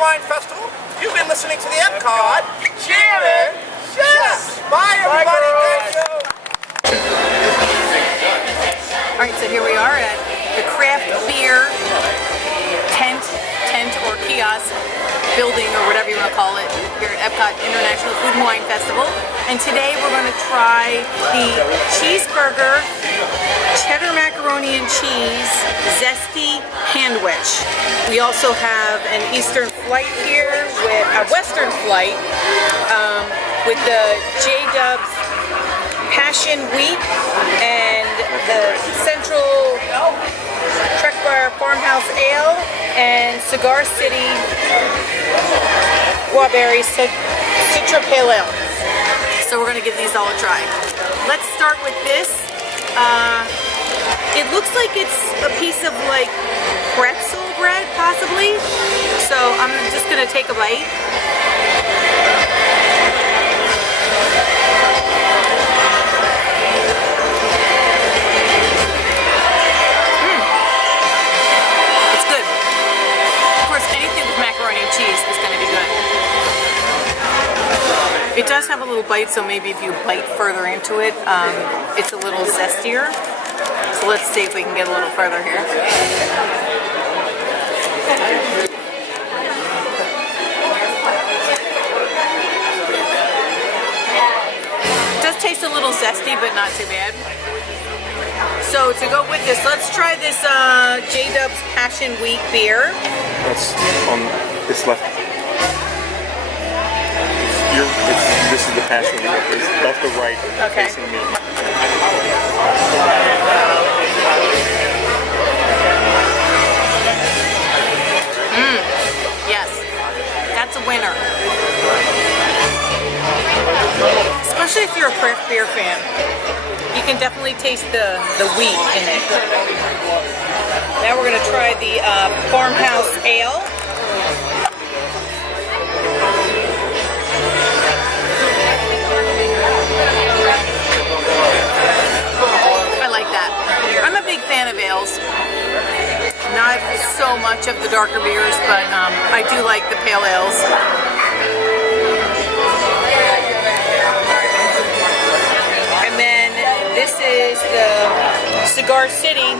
and Wine Festival. You've been listening to the Epcot Cheering Chefs. Bye, everybody. Thank you. All right, so here we are at the craft beer tent or kiosk building or whatever you want to call it here at Epcot International Food and Wine Festival. And today we're going to try the cheeseburger, cheddar macaroni and cheese, zesty handwich. We also have an Eastern flight here with a Western flight with the J-Dubs Passion Wheat and the Central Trek Bar Farmhouse Ale and Cigar City Guaberry Citra Pale Ale. So we're going to give these all a try. Let's start with this. It looks like it's a piece of like pretzel bread, possibly. So I'm just going to take a bite. It's good. Of course, anything with macaroni and cheese is going to be good. It does have a little bite, so maybe if you bite further into it, it's a little zestier. So let's see if we can get a little further here. It does taste a little zesty, but not too bad. So to go with this, let's try this J-Dubs Passion Wheat beer. That's on this left. This is the passion wheat. It's left to right, okay. Facing me. Yes, that's a winner. Especially if you're a craft beer fan. You can definitely taste the wheat in it. Now we're going to try the Farmhouse Ale. I like that. I'm a big fan of ales. Not so much of the darker beers, but I do like the pale ales. And then this is the Cigar City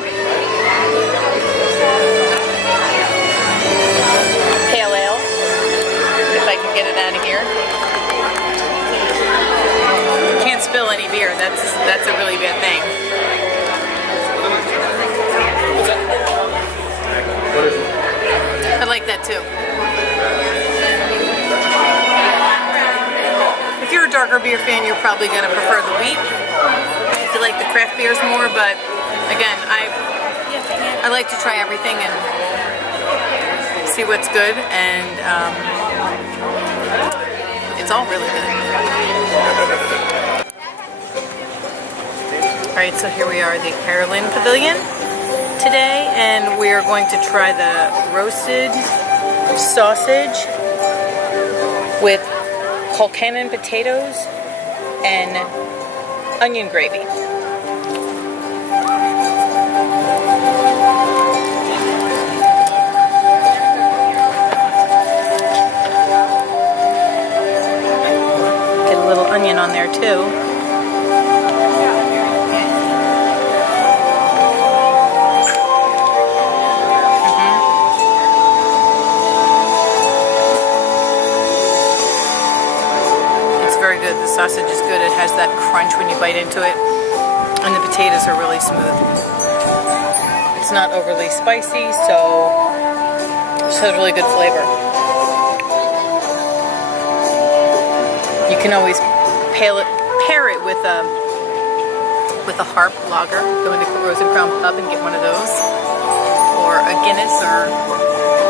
Pale Ale. If I can get it out of here. Can't spill any beer. That's a really bad thing. I like that too. If you're a darker beer fan, you're probably going to prefer the wheat. If you like the craft beers more, but again, I like to try everything and see what's good, and it's all really good. Alright, so here we are at the Carolyn Pavilion today, and we are going to try the roasted sausage with Colcannon potatoes and onion gravy. Get a little onion on there too. The sausage is good. It has that crunch when you bite into it, and the potatoes are really smooth. It's not overly spicy, so it just has really good flavor. You can always pair it with a Harp lager. Go into Rose and Crown Pub and get one of those, or a Guinness or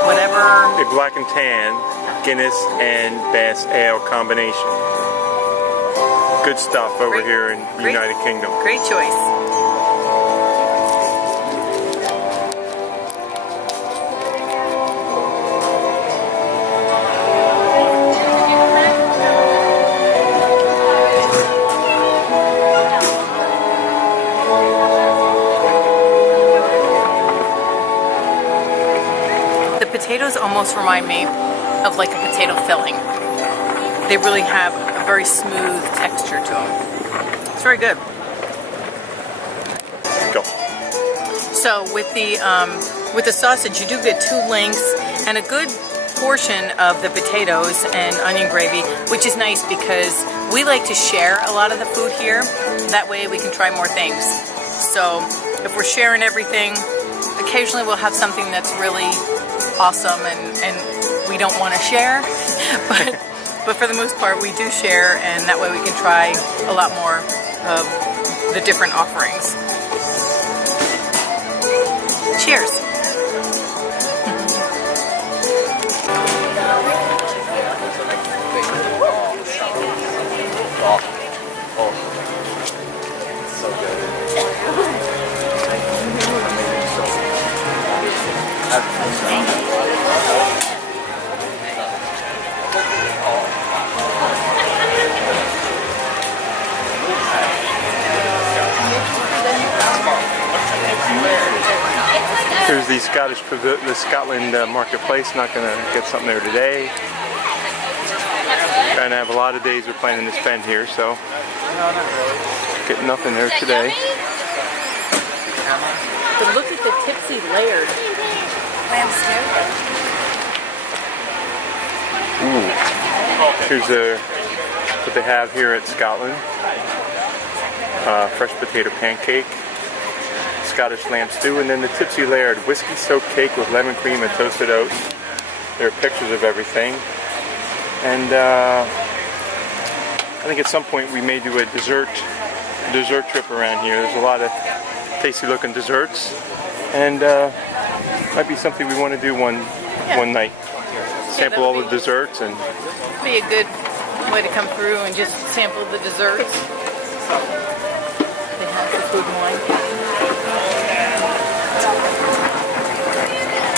whatever. A black and tan Guinness and Bass Ale combination. Good stuff over here in the United Kingdom. Great choice. The potatoes almost remind me of like a potato filling. They really have a very smooth texture to them. It's very good. Go. So with the sausage, you do get 2 lengths and a good portion of the potatoes and onion gravy, which is nice because we like to share a lot of the food here. That way we can try more things. So if we're sharing everything, occasionally we'll have something that's really awesome and we don't want to share, but for the most part we do share, and that way we can try a lot more of the different offerings. Cheers! Here's the Scotland marketplace. Not gonna get something there today. Trying to have a lot of days we're planning to spend here, so getting nothing there today. But look at the tipsy layered lamb stew. Ooh. Here's what they have here at Scotland. Fresh potato pancake, Scottish lamb stew, and then the tipsy layered whiskey soaked cake with lemon cream and toasted oats. There are pictures of everything. And I think at some point we may do a dessert trip around here. There's a lot of tasty looking desserts, and might be something we want to do one night. Sample all the desserts, and be a good way to come through and just sample the desserts. They have the food and wine.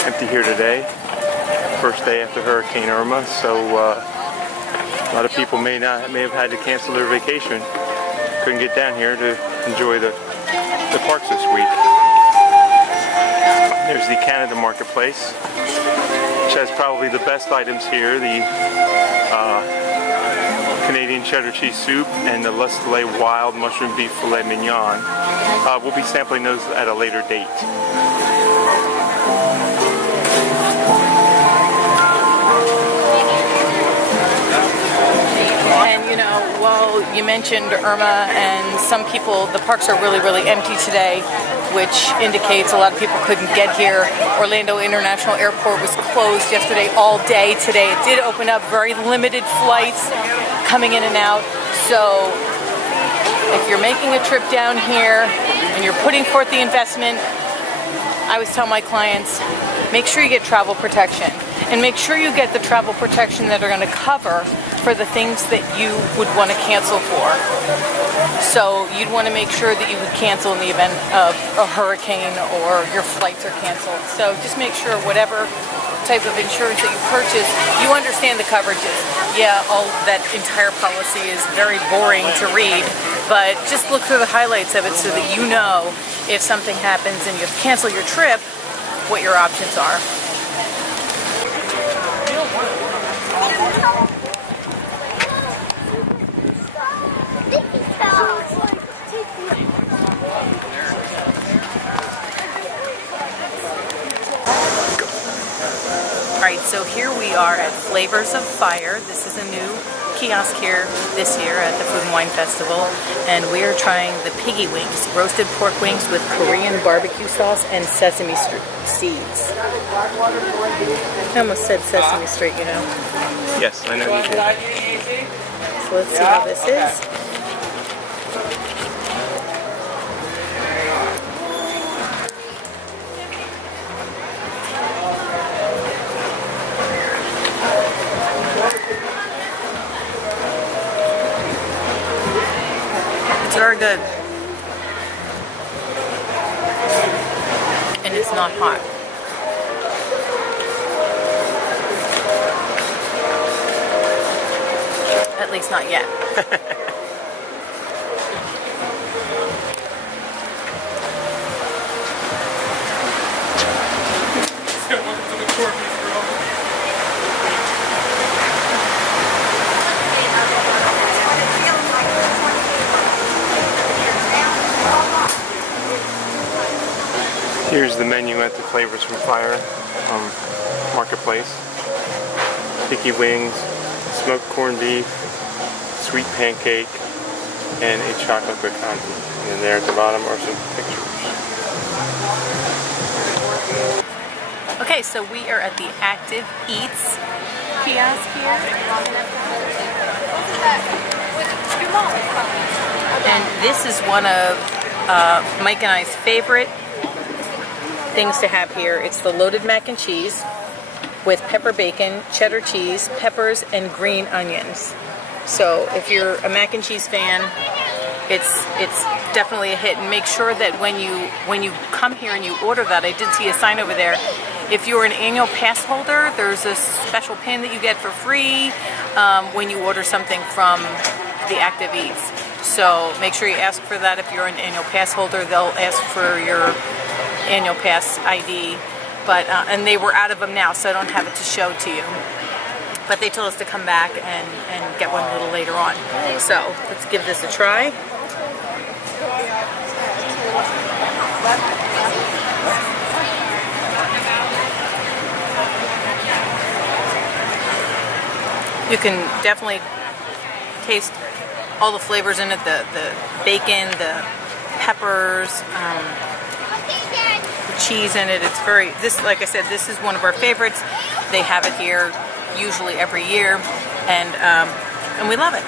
Empty here today. First day after Hurricane Irma, so a lot of people may have had to cancel their vacation. Couldn't get down here to enjoy the parks this week. There's the Canada Marketplace, which has probably the best items here. The Canadian cheddar cheese soup and the L'Estelle wild mushroom beef filet mignon. We'll be sampling those at a later date. And you know, well, you mentioned Irma, and some people, the parks are really, really empty today, which indicates a lot of people couldn't get here. Orlando International Airport was closed yesterday all day. Today it did open up, very limited flights coming in and out. So if you're making a trip down here and you're putting forth the investment, I always tell my clients, make sure you get travel protection, and make sure you get the travel protection that are going to cover for the things that you would want to cancel for. So you'd want to make sure that you would cancel in the event of a hurricane or your flights are canceled. So just make sure whatever type of insurance that you purchase, you understand the coverages. Yeah, all that entire policy is very boring to read, but just look through the highlights of it so that you know if something happens and you have to cancel your trip, what your options are. Alright, so here we are at Flavors of Fire. This is a new kiosk here this year at the Food and Wine Festival, and we are trying the piggy wings, roasted pork wings with Korean barbecue sauce and sesame seeds. I almost said Sesame Street, you know. Yes, I know you did. So let's see how this is. It's very good. And it's not hot. At least not yet. Here's the menu at the Flavors from Fire Marketplace. Tiki wings, smoked corned beef, sweet pancake, and a chocolate pecan. And then there at the bottom are some pictures. Okay, so we are at the Active Eats kiosk here. And this is one of Mike and I's favorite things to have here. It's the loaded mac and cheese with pepper bacon, cheddar cheese, peppers, and green onions. So if you're a mac and cheese fan, it's definitely a hit. And make sure that when you come here and you order that, I did see a sign over there. If you're an annual pass holder, there's a special pin that you get for free when you order something from the Active Eats. So make sure you ask for that if you're an annual pass holder. They'll ask for your annual pass ID. But and they were out of them now, so I don't have it to show to you. But they told us to come back and get one a little later on. So let's give this a try. You can definitely taste all the flavors in it, the bacon, the peppers, the cheese in it. It's very, like I said, this is one of our favorites. They have it here usually every year, and we love it.